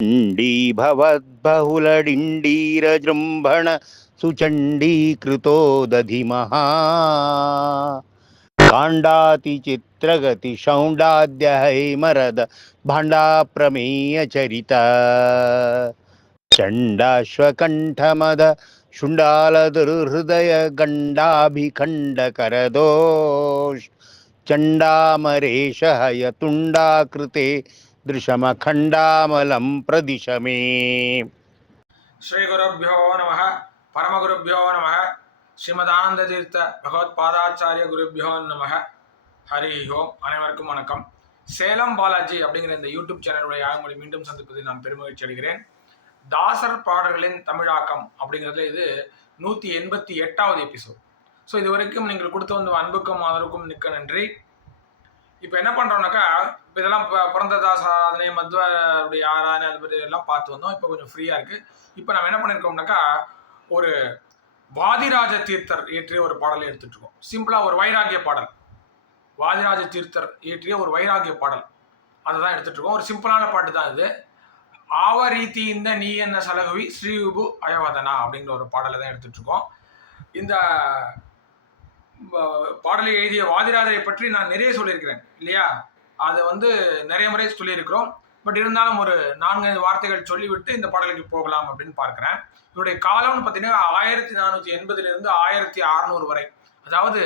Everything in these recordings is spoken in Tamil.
चण्डी भवद्बहुलडिण्डीरजृम्भण सुचण्डीकृतो दधिमहा काण्डातिचित्रगति शौण्डाद्यहैमरद भाण्डा प्रमेयचरित चण्डाश्वकण्ठमद शुण्डालदुर्हृदय गण्डाभिखण्डकरदोष चण्डामरेश हयतुण्डाकृते दृशमखण्डामलं प्रदिश मे। श्रीगुरुभ्यो नमः। परमगुरुभ्यो नमः। ஸ்ரீமதானந்ததீர்த்த பகவத்பாதாச்சாரிய குருபியோ நமக. ஹரி ஓம். அனைவருக்கும் வணக்கம். சேலம் பாலாஜி அப்படிங்கிற இந்த யூடியூப் சேனலுடைய யாகங்களை மீண்டும் சந்திப்பதில் நான் பெருமகிழ்ச்சி அடைகிறேன். தாசர் பாடல்களின் தமிழாக்கம் அப்படிங்கிறதுல இது 188வது எபிசோட். ஸோ இது வரைக்கும் நீங்கள் கொடுத்து வந்த அன்புக்கும் ஆதரவுக்கும் மிக்க நன்றி. இப்போ என்ன பண்ணுறோம்னாக்கா, இப்போ இதெல்லாம் புரந்ததாச சாதனை மத்வருடைய ஆராதனை அது பற்றி எல்லாம் பார்த்து வந்தோம். இப்போ கொஞ்சம் ஃப்ரீயாக இருக்குது. இப்போ நம்ம என்ன பண்ணியிருக்கோம்னாக்கா, ஒரு வாதிராஜ தீர்த்தர் இயற்றிய ஒரு பாடலை எடுத்துகிட்டு இருக்கோம். சிம்பிளாக ஒரு வைராகிய பாடல், வாதிராஜ தீர்த்தர் இயற்றிய ஒரு வைராகிய பாடல், அதை தான் எடுத்துகிட்டு இருக்கோம். ஒரு சிம்பிளான பாட்டு தான் இது. ஆவரீதி இந்த நீ என்ன சலகுவி ஸ்ரீவிபு அயவதனா அப்படிங்கிற ஒரு பாடலை தான் எடுத்துகிட்டு இருக்கோம். இந்த பாடலை எழுதிய வாதிராஜரை பற்றி நான் நிறைய சொல்லியிருக்கிறேன் இல்லையா? அதை நிறைய முறை சொல்லியிருக்கிறோம். பட் இருந்தாலும் ஒரு 4-5 வார்த்தைகள் சொல்லிவிட்டு இந்த பாடலுக்கு போகலாம் அப்படின்னு பார்க்குறேன். இவருடைய காலம்னு பார்த்தீங்கன்னா 1480 1600 வரை. அதாவது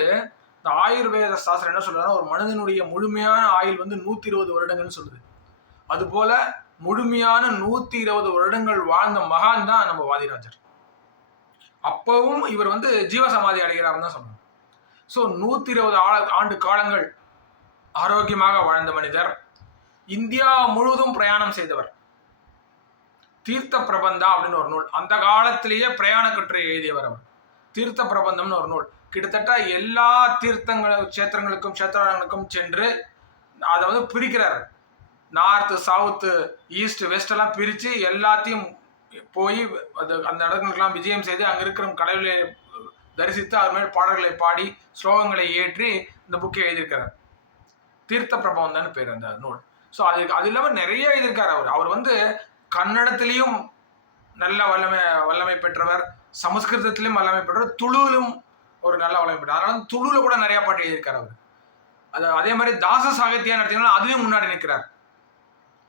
இந்த ஆயுர்வேத சாஸ்திரம் என்ன சொல்றாங்கன்னா, ஒரு மனிதனுடைய முழுமையான ஆயுள் 120 வருடங்கள்னு சொல்லுது. அதுபோல முழுமையான 120 வருடங்கள் வாழ்ந்த மகான் தான் நம்ம வாதிராஜர். அப்பவும் இவர் ஜீவசமாதி அடைகிறார்னு தான் சொல்லணும். ஸோ 120 ஆண்டு காலங்கள் ஆரோக்கியமாக வாழ்ந்த மனிதர். இந்தியா முழுவதும் பிரயாணம் செய்தவர். தீர்த்த பிரபந்தா அப்படின்னு ஒரு நூல், அந்த காலத்திலேயே பிரயாண கட்டுரை எழுதியவர் அவர். தீர்த்த பிரபந்தம்னு ஒரு நூல், கிட்டத்தட்ட எல்லா கஷேத்திரங்களுக்கும் கஷேத்திரங்களுக்கும் சென்று அதை பிரிக்கிறார். நார்த்து சவுத்து ஈஸ்ட் வெஸ்ட் எல்லாம் பிரித்து எல்லாத்தையும் போய் அந்த இடங்களுக்கெல்லாம் விஜயம் செய்து அங்கே இருக்கிற கடவுளை தரிசித்து அது மாதிரி பாடல்களை பாடி ஸ்லோகங்களை ஏற்றி இந்த புக்கை எழுதியிருக்கிறார். தீர்த்த பிரபந்தம்னு பேர் அந்த நூல். ஸோ அது இல்லாமல் நிறைய எழுதியிருக்கார் அவர். அவர் கன்னடத்திலையும் நல்ல வல்லமை பெற்றவர், சமஸ்கிருதத்திலையும் வல்லமை பெற்றவர், துளுவிலும் ஒரு நல்ல வல்லமை பெற்றவர். அதனால துளுவில் கூட நிறைய பாட்டு எழுதியிருக்கார் அவர். அதே மாதிரி தாச சாகித்யம் எடுத்தீங்கன்னா அதுலேயும் முன்னாடி நிற்கிறார்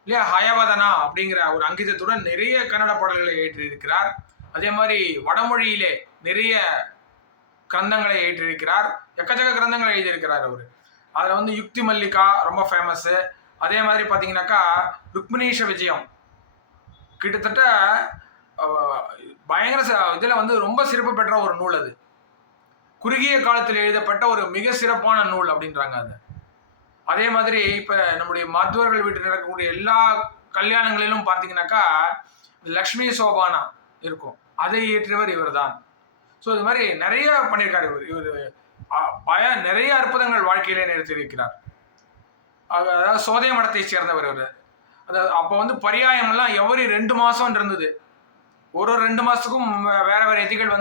இல்லையா? ஹயவதனா அப்படிங்கிற ஒரு அங்கிதத்துடன் நிறைய கன்னட பாடல்களை ஏற்றியிருக்கிறார். அதே மாதிரி வடமொழியிலே நிறைய கிரந்தங்களை ஏற்றிருக்கிறார். எக்கச்சக்க கிரந்தங்களை எழுதியிருக்கிறார் அவர். அதில் யுக்தி மல்லிகா ரொம்ப ஃபேமஸ்ஸு. அதே மாதிரி பார்த்தீங்கன்னாக்கா ருக்மிணீஷ விஜயம் கிட்டத்தட்ட பயங்கர இதில் ரொம்ப சிறப்பு பெற்ற ஒரு நூல். அது குறுகிய காலத்தில் எழுதப்பட்ட ஒரு மிக சிறப்பான நூல் அப்படின்றாங்க அது. அதே மாதிரி இப்போ நம்முடைய மத்வர்கள் வீட்டில் நடக்கக்கூடிய எல்லா கல்யாணங்களிலும் பார்த்தீங்கன்னாக்கா லக்ஷ்மி சோபானா இருக்கும், அதை இயற்றியவர் இவர் தான். ஸோ இது மாதிரி நிறைய பண்ணியிருக்காரு இவர். நிறைய அற்புதங்கள் வாழ்க்கையிலே நிறுத்தியிருக்கிறார். அதாவது சோதய மடத்தை சேர்ந்தவர் இவர். அதாவது அப்போ பரியாயம்லாம் எவரி 2 மாதம் இருந்தது. ஒரு 2 மாதத்துக்கும் வேற வேற எதிகள்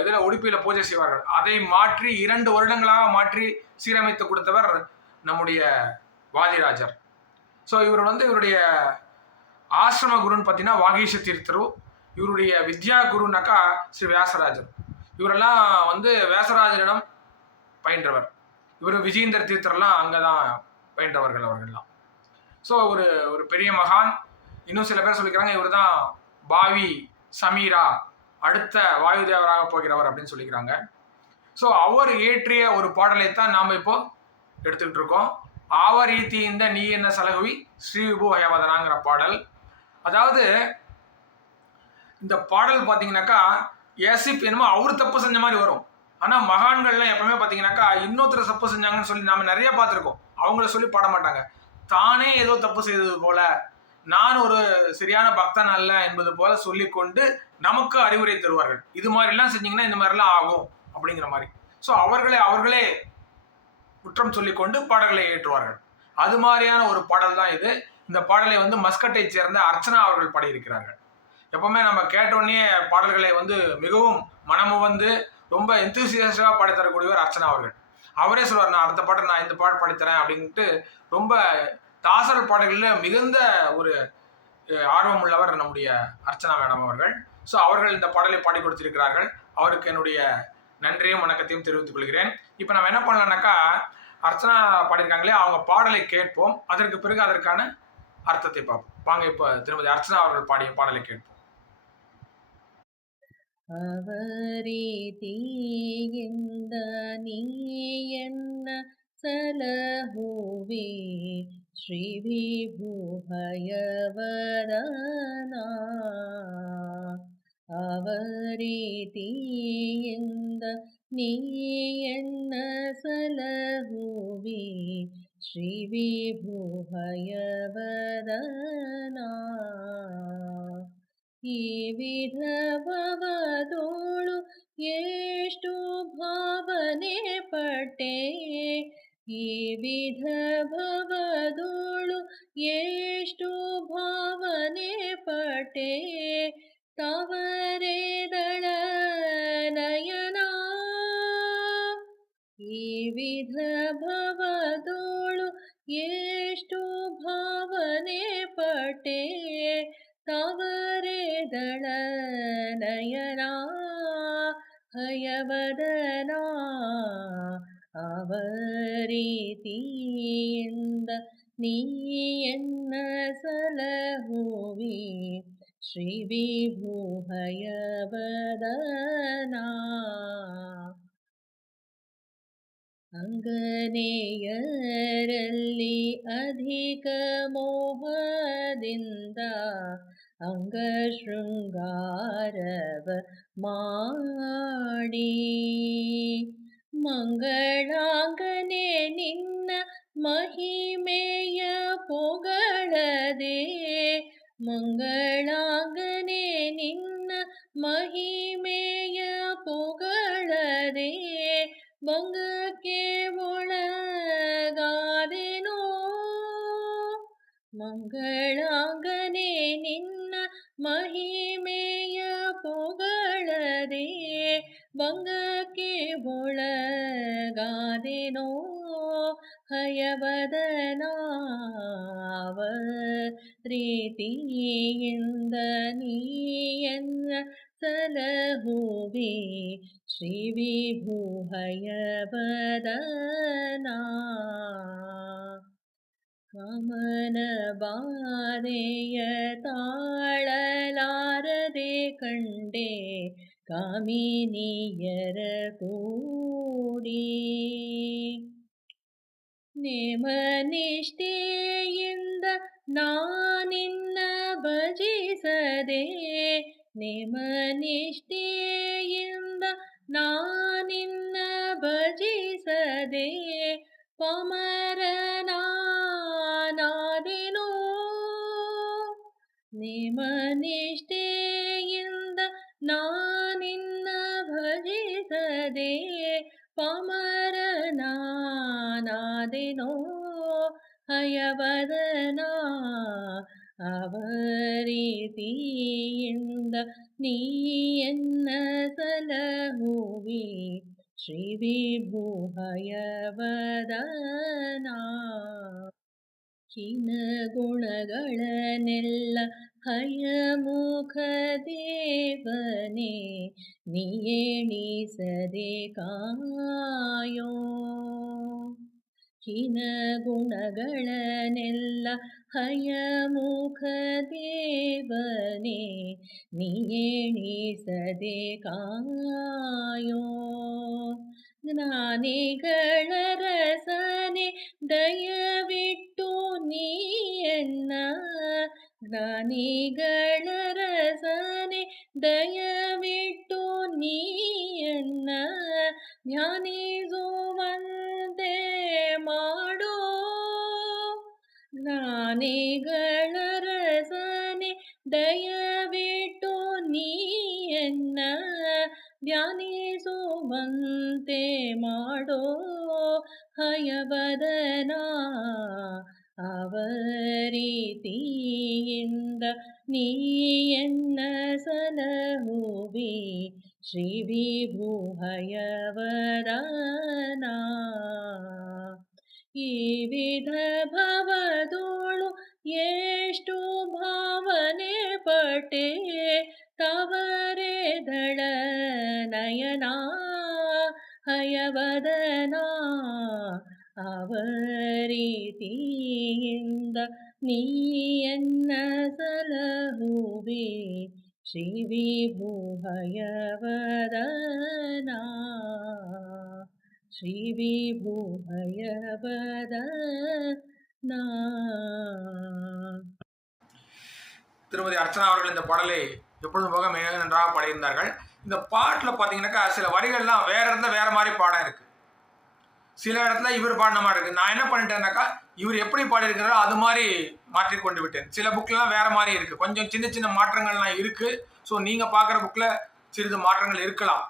இதில் உடுப்பியில் பூஜை செய்வார்கள். அதை மாற்றி 2 வருடங்களாக மாற்றி சீரமைத்து கொடுத்தவர் நம்முடைய வாதிராஜர். ஸோ இவர் இவருடைய ஆசிரம குருன்னு பார்த்தீங்கன்னா வாகீஷ தீர்த்தரு. இவருடைய வித்யா குருனாக்கா ஸ்ரீ வியாசராஜர். இவரெல்லாம் வியாசராஜரிடம் பயின்றவர். இவர் விஜயேந்திர தீர்த்தரெல்லாம் அங்கே தான் பயின்றவர்கள் அவர்கள்லாம். ஸோ ஒரு பெரிய மகான். இன்னும் சில பேர் சொல்லிக்கிறாங்க இவர் தான் பாவி சமீரா அடுத்த வாயுதேவராக போகிறவர் அப்படின்னு சொல்லிக்கிறாங்க. ஸோ அவர் இயற்றிய ஒரு பாடலை தான் நாம் இப்போ எடுத்துக்கிட்டு இருக்கோம். ஆவரீதி இந்த நீ என்ன சலகுவி ஸ்ரீவிபு ஹயவதனாங்கிற பாடல். அதாவது இந்த பாடல் பார்த்தீங்கன்னாக்கா ஏசிப் என்னமோ அவர் தப்பு செஞ்ச மாதிரி வரும். ஆனால் மகான்கள்லாம் எப்பவுமே பார்த்தீங்கன்னாக்கா இன்னொருத்தர் தப்பு செஞ்சாங்கன்னு சொல்லி நாம் நிறைய பார்த்துருக்கோம். அவங்கள சொல்லி பாட மாட்டாங்க. தானே ஏதோ தப்பு செய்தது போல, நான் ஒரு சரியான பக்தன் அல்ல என்பது போல சொல்லிக்கொண்டு நமக்கு அறிவுரை தருவார்கள். இது மாதிரிலாம் செஞ்சீங்கன்னா இந்த மாதிரிலாம் ஆகும் அப்படிங்கிற மாதிரி. ஸோ அவர்களே குற்றம் சொல்லிக்கொண்டு பாடல்களை ஏற்றுவார்கள். அது மாதிரியான ஒரு பாடல் தான் இது. இந்த பாடலை மஸ்கட்டை சேர்ந்த அர்ச்சனா அவர்கள் பாடியிருக்கிறார்கள். எப்பவுமே நம்ம கேட்டோடனே பாடல்களை மிகவும் மனமுவந்து ரொம்ப எந்தூசியஸ்டாக பாடித்தரக்கூடியவர் அர்ச்சனா அவர்கள். அவரே சொல்வார், நான் அடுத்த பாட்டை நான் இந்த பாட்டு பாடித்தரேன் அப்படின்ட்டு. ரொம்ப தாசர் பாடல்களில் மிகுந்த ஒரு ஆர்வம் உள்ளவர் நம்முடைய அர்ச்சனா மேடம் அவர்கள். ஸோ அவர்கள் இந்த பாடலை பாடி கொடுத்திருக்கிறார்கள். அவருக்கு என்னுடைய நன்றியும் வணக்கத்தையும் தெரிவித்துக் கொள்கிறேன். இப்போ நம்ம என்ன பண்ணலாம்னாக்கா, அர்ச்சனா பாடியிருக்காங்களே அவங்க பாடலை கேட்போம். அதற்கு பிறகு அதற்கான அர்த்தத்தை பார்ப்போம். வாங்க இப்போ திருமதி அர்ச்சனா அவர்கள் பாடிய பாடலை கேட்போம். ಅವರೀತಿಯಿಂದ ನೀಯನ್ನ ಸಲಹುವೆ ಶ್ರೀ ವಿಭುಭಯವದನ ಅವರೀತಿಯಿಂದ ನೀಯನ್ನ ಸಲಹುವೆ ಶ್ರೀ ವಿಭುಭಯವದನ ಈ ವಿಧವದೋಳು ಎಷ್ಟು ಭಾವನೆ ಪಟ್ಟೆ ಈ ವಿಧವದೋಳು ಎಷ್ಟು ಭಾವನೆ ಪಟ್ಟೆ ತವರೆದಳ ನಯನ ಈ ವಿಧವದೋಳು ಎಷ್ಟು ಭಾವನೆ ಪಟ್ಟೆ ತವರೆದಳ ನಯನ ಹಯವದನ ಅವರೀತಿಯಿಂದ ನೀಯನ್ನ ಸಲಹುವಿ ಶ್ರೀ ವಿಭುಹಯವದನ ಅಂಗನೆಯರಲ್ಲಿ ಅಧಿಕ ಮೋಹದಿಂದ ಅಂಗಶೃಂಗಾರವ ಮಾಡಿ ಮಂಗಳಾಂಗನೆ ನಿನ್ನ ಮಹಿಮೆಯ ಪೊಗಳದೆ ಮಂಗಳಾಂಗನೆ ನಿನ್ನ ಮಹಿಮೆಯ ಪೊಗಳದೆ ಬಂಗಕ್ಕೆ ಒಳಗಾದೆನೋ ಮಂಗಳಾಂಗನೆ ನಿನ್ನ ಮಹಿಮೆಯ ಪೊಗಳದೆ ಬಂಗಕ್ಕೆ ಒಳಗಾದೆನೋ ಹಯವದನ ರೀತಿಯಿಂದ ನೀಯನ್ನ ಸಲಹುವೆ ಶ್ರೀ ವಿಭುಹಯವದನ ಕಾಮನ ಬಾಧೆಯ ತಾಳಲಾರದೆ ಕಂಡೆ ಕಾಮಿನಿಯರ ಕೂಡಿ ನೇಮ ನಿಷ್ಠೆಯಿಂದ ನಾನಿನ್ನ ಭಜಿಸದೆ ನೇಮ ನಿಷ್ಠೆಯಿಂದ ನಾನಿನ್ನ ಭಜಿಸದೆ ಪಮರನಾದೆನೋ ನೇಮ ನಿಷ್ಠೆಯಿಂದ ನಾನಿನ್ನ ಭಜಿಸದೆ ಪಮರನಾದೆನೋ ಹಯವದನ ಅವರೀತಿಯಿಂದ ನೀಯನ್ನ ಸಲಹುವಿ ಶ್ರೀ ವಿಭುಹಯವದನ ಹೀನ ಗುಣಗಳನ್ನೆಲ್ಲ ಹಯಮುಖ ದೇವನೇ ನೀಯೆಣಿಸದೆ ಕಾಯೋ ಹೀನ ಗುಣಗಳನ್ನೆಲ್ಲ ಹಯಮುಖ ದೇವನೇ ನೀಯೆಣಿಸದೆ ಕಾಯೋ ಜ್ಞಾನಿಗಳ ರಸನೆ ದಯವಿಟ್ಟು ನೀಯನ್ನ ಜ್ಞಾನಿಗಳ ರಸನೆ ದಯವಿಟ್ಟು ನೀಯನ್ನ ಧ್ಯಾನಿಸುವಂತೆ ಮಾಡೋ ಜ್ಞಾನಿಗಳ ರಸನೆ ದಯವಿಟ್ಟು ನೀಯನ್ನ ಧ್ಯಾನಿಸುವಂತೆ ಮಾಡೋ ಹಯವದನ ಅವರೀತಿಯಿಂದ ನೀಯನ್ನ ಸಲಹುವಿ ಶ್ರೀ ವಿಭುಹಯವದನ ಈ ವಿಧ ಭವದೋಳು ಎಷ್ಟು ಭಾವ ಪಟೆ ತವರೆ ದಳ ನಯನ ಹಯವದನ ಅವರೀತಿಯಿಂದ ನೀಯನ್ನ ಸಲಹುವೆ ಶ್ರೀ ವಿಭು ಹಯವದನ ಶ್ರೀ ವಿಭು ಹಯವದನ. திருமதி அர்ச்சனா அவர்கள் இந்த பாடலை எப்பொழுதும் போக மிக நன்றாக பாடியிருந்தார்கள். இந்த பாட்டில் பார்த்தீங்கன்னாக்கா சில வரிகள்லாம் வேற இடத்துல வேற மாதிரி பாடம் இருக்கு, சில இடத்துல இவர் பாடின மாதிரி இருக்கு. நான் என்ன பண்ணிட்டேன்னாக்கா இவர் எப்படி பாடியிருக்கிறாரோ அது மாதிரி மாற்றிக்கொண்டு விட்டேன். சில புக்லாம் வேற மாதிரி இருக்கு, கொஞ்சம் சின்ன சின்ன மாற்றங்கள்லாம் இருக்கு. ஸோ நீங்க பார்க்குற புக்ல சிறிது மாற்றங்கள் இருக்கலாம்.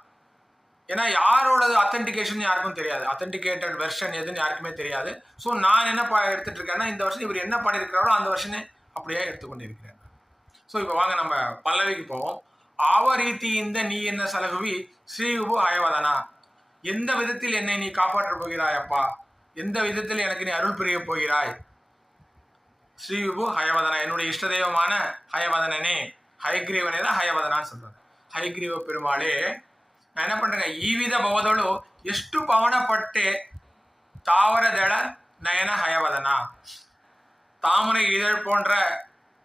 ஏன்னா யாரோடது அத்தன்டிகேஷன் யாருக்கும் தெரியாது, அத்தன்டிகேட்டட் வெர்ஷன் எதுன்னு யாருக்குமே தெரியாது. ஸோ நான் என்ன எடுத்துட்டு இருக்கேன்னா இந்த வருஷம் இவர் என்ன பாடியிருக்கிறாரோ அந்த வருஷனே அப்படியே எடுத்துக்கொண்டிருக்கிறேன். ஸோ இப்போ வாங்க நம்ம பல்லவிக்கு போவோம். ஆவரீதி இந்த நீ என்ன சலகுவி ஸ்ரீ விபு ஹயவதனா. எந்த விதத்தில் என்னை நீ காப்பாற்றப் போகிறாய் அப்பா, எந்த விதத்தில் எனக்கு நீ அருள் புரிய போகிறாய். ஸ்ரீ விபு ஹயவதனா, என்னுடைய இஷ்ட தெய்வமான ஹயவதனனே, ஹயக்ரீவனே தான் ஹயவதனான்னு சொல்றாங்க. ஹயக்ரீவ பெருமாளே, நான் என்ன பண்றேங்க, ஈவித பவதಳು ಎಷ್ಟು ಪವನ ಪಟ್ಟೆ தாவரதள நயன ஹயவதனா. தாமரை இதழ் போன்ற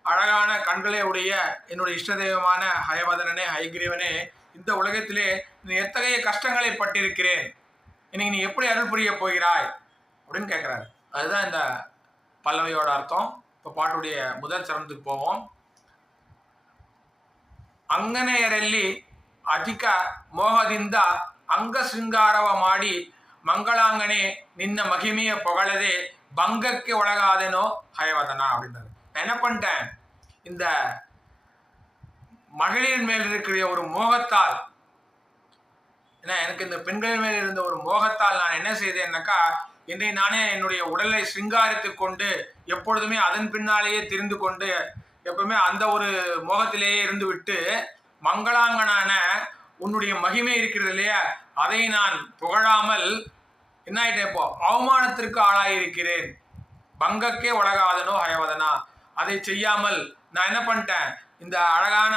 அழகான கண்களை உடைய என்னுடைய இஷ்ட தெய்வமான ஹயவதனனே, ஹயக்ரீவனே, இந்த உலகத்திலே நீ எத்தகைய கஷ்டங்களை பட்டிருக்கிறேன், இன்னைக்கு நீ எப்படி அருள் புரிய போகிறாய் அப்படின்னு கேட்குறாரு. அதுதான் இந்த பல்லவியோட அர்த்தம். இப்போ பாட்டுடைய முதல் சரணத்துக்கு போவோம். ಅಂಗನೆಯರಲ್ಲಿ ಅಧಿಕ ಮೋಹದಿಂದ ಅಂಗ ಶೃಂಗಾರವ ಮಾಡಿ ಮಂಗಳಾಂಗನೆ ನಿನ್ನ ಮಹಿಮೆಯ ಪೊಗಳದೆ பங்கಕ್ಕೆ ಒಳಗಾದೆನೋ ஹயவதனா அப்படின்றாரு. நான் என்ன பண்ணிட்டேன், இந்த மகளிர் மேல் இருக்கிற ஒரு மோகத்தால், ஏன்னா எனக்கு இந்த பெண்கள் மேல் இருந்த ஒரு மோகத்தால் நான் என்ன செய்தேன்னாக்கா என்னை நானே என்னுடைய உடலை சிங்காரித்து கொண்டு எப்பொழுதுமே அதன் பின்னாலேயே திரிந்து கொண்டு எப்பவுமே அந்த ஒரு மோகத்திலேயே இருந்து விட்டு மங்களாங்கனான உன்னுடைய மகிமை இருக்கிறது இல்லையா, அதை நான் புகழாமல் என்ன ஆயிட்டேன், இப்போ அவமானத்திற்கு ஆளாயிருக்கிறேன். பங்கக்கே உலகாதனோ ஹயவதனா, அதை செய்யாமல் நான் என்ன பண்ணிட்டேன், இந்த அழகான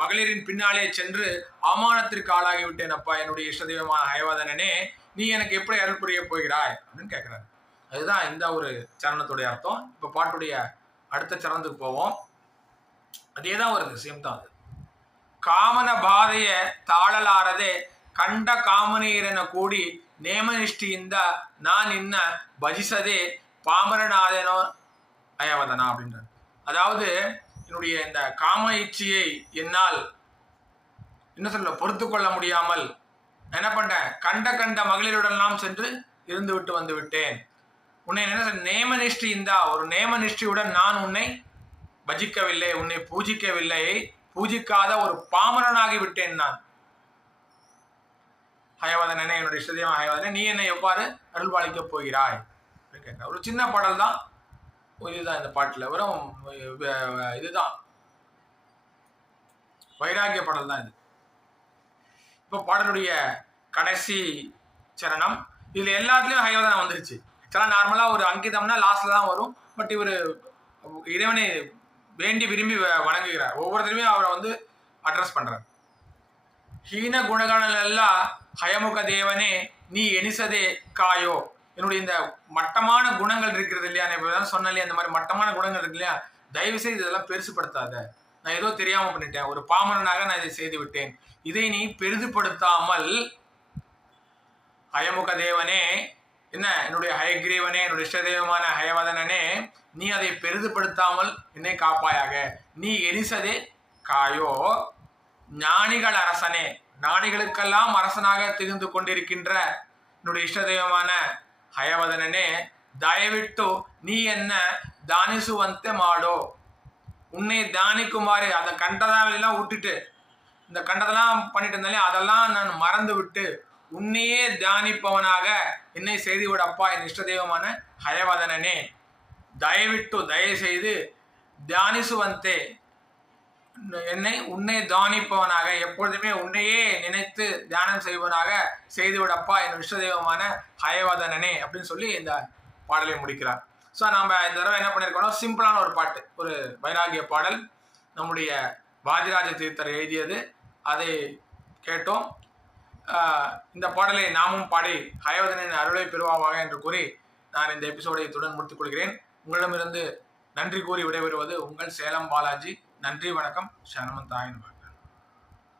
மகளிரின் பின்னாலே சென்று அவமானத்திற்கு ஆளாகி விட்டேன் அப்பா, என்னுடைய இஷ்ட தெய்வமான ஹயவதனனே, நீ எனக்கு எப்படி அருள் புரிய போகிறாய் அப்படின்னு கேட்கிறாரு. அதுதான் இந்த ஒரு சரணத்துடைய அர்த்தம். இப்போ பாட்டுடைய அடுத்த சரணத்துக்கு போவோம். அதே தான் வருது, சேம் தான் அது. ಕಾಮನ ಬಾಧೆಯ ತಾಳಲಾರದೆ ಕಂಡ ಕಾಮನೀರನ ಕೂಡಿ ನೇಮನಿಷ್ಠೆಯಿಂದ ನಾನಿನ್ನ ಭಜಿಸದೆ பாமரனாதனோ ஹயவதனா அப்படின்றார். அதாவது என்னுடைய இந்த காம இச்சையை என்னால் என்ன சொல்ல பொறுத்து கொள்ள முடியாமல் என்ன பண்ணிட்டேன், கண்ட மகளிருடனெல்லாம் சென்று இருந்து விட்டு வந்து விட்டேன். உன்னை என்ன சொல்ல, நேமனிஷ்டி இந்த ஒரு நேமனிஷ்டியுடன் நான் உன்னை பஜிக்கவில்லை, உன்னை பூஜிக்கவில்லை, பூஜிக்காத ஒரு பாமரனாகி விட்டேன் நான். ஹயவதனனே, என்னுடைய இஷ்டதெய்வம் ஹயவதனே, நீ என்னை எவ்வாறு அருள்பாலிக்க போகிறாய் அப்படின்னு கேட்க. ஒரு சின்ன பாடல் தான் இதுதான். இந்த பாட்டில் வெறும் இதுதான் வைராகிய பாடல் தான் இது. இப்போ பாடலுடைய கடைசி சரணம். இதுல எல்லாத்துலயும் ஹயவதனம் வந்துருச்சு. ஆக்சுவலாக நார்மலாக ஒரு அங்கிதம்னா லாஸ்ட்ல தான் வரும். பட் இவர் இறைவனை வேண்டி விரும்பி வணங்குகிறார். ஒவ்வொருத்தருமே அவரை வந்து அட்ரஸ் பண்றார். ஹீன குணகளெல்லாம் ஹயமுக தேவனே நீ எனிசதே காயோ. என்னுடைய இந்த மட்டமான குணங்கள் இருக்கிறது இல்லையா, நான் இப்போ தான் சொன்னேன் இல்லையா, இந்த மாதிரி மட்டமான குணங்கள் இருக்கு இல்லையா, தயவு செய்து இதெல்லாம் பெருசுப்படுத்தாத. நான் ஏதோ தெரியாம பண்ணிட்டேன், ஒரு பாமரனாக நான் இதை செய்து விட்டேன், இதை நீ பெரிதுபடுத்தாமல் ஹயமுக தேவனே, என்ன என்னுடைய ஹயக்ரீவனே, என்னுடைய இஷ்டதெய்வமான ஹயவதனனே, நீ அதை பெரிதுபடுத்தாமல் என்னை காப்பாயாக. நீ எரிசதே காயோ ஞானிகள் அரசனே, ஞானிகளுக்கெல்லாம் அரசனாக திகழ்ந்து கொண்டிருக்கின்ற என்னுடைய இஷ்டதெய்வமான ஹயவதனனே, தயவிட்டு நீ என்ன தானிசுவந்தே மாடோ. உன்னை தானிக்குமாறு அந்த கண்டதாவெல்லாம் விட்டுட்டு, இந்த கண்டதெல்லாம் பண்ணிட்டு இருந்தாலே அதெல்லாம் நான் மறந்து விட்டு உன்னையே தியானிப்பவனாக என்னை செய்துவிடப்பா, என் இஷ்டதெய்வமான ஹயவதனனே. தயவிட்டு தயவு செய்து தியானிசுவந்தே, என்னை உன்னை தியானிப்பவனாக, எப்பொழுதுமே உன்னையே நினைத்து தியானம் செய்வனாக செய்துவிடப்பா, என் இஷ்டதெய்வமான ஹயவதனனே அப்படின்னு சொல்லி இந்த பாடலை முடிக்கிறார். ஸோ நாம் இந்த தடவை என்ன பண்ணியிருக்கோம், சிம்பிளான ஒரு பாட்டு, ஒரு வைராகிய பாடல் நம்முடைய வாதிராஜ தீர்த்தர் எழுதியது, அதை கேட்டோம். இந்த பாடலை நாமும் பாடி ஹயவதனின் அருளை பெறுவாவாக என்று கூறி நான் இந்த எபிசோடை இத்துடன் முடித்துக் கொள்கிறேன். உங்களிடமிருந்து நன்றி கூறி விடைபெறுவது உங்கள் சேலம் பாலாஜி. நன்றி, வணக்கம். சரணமந்தாய் நமः.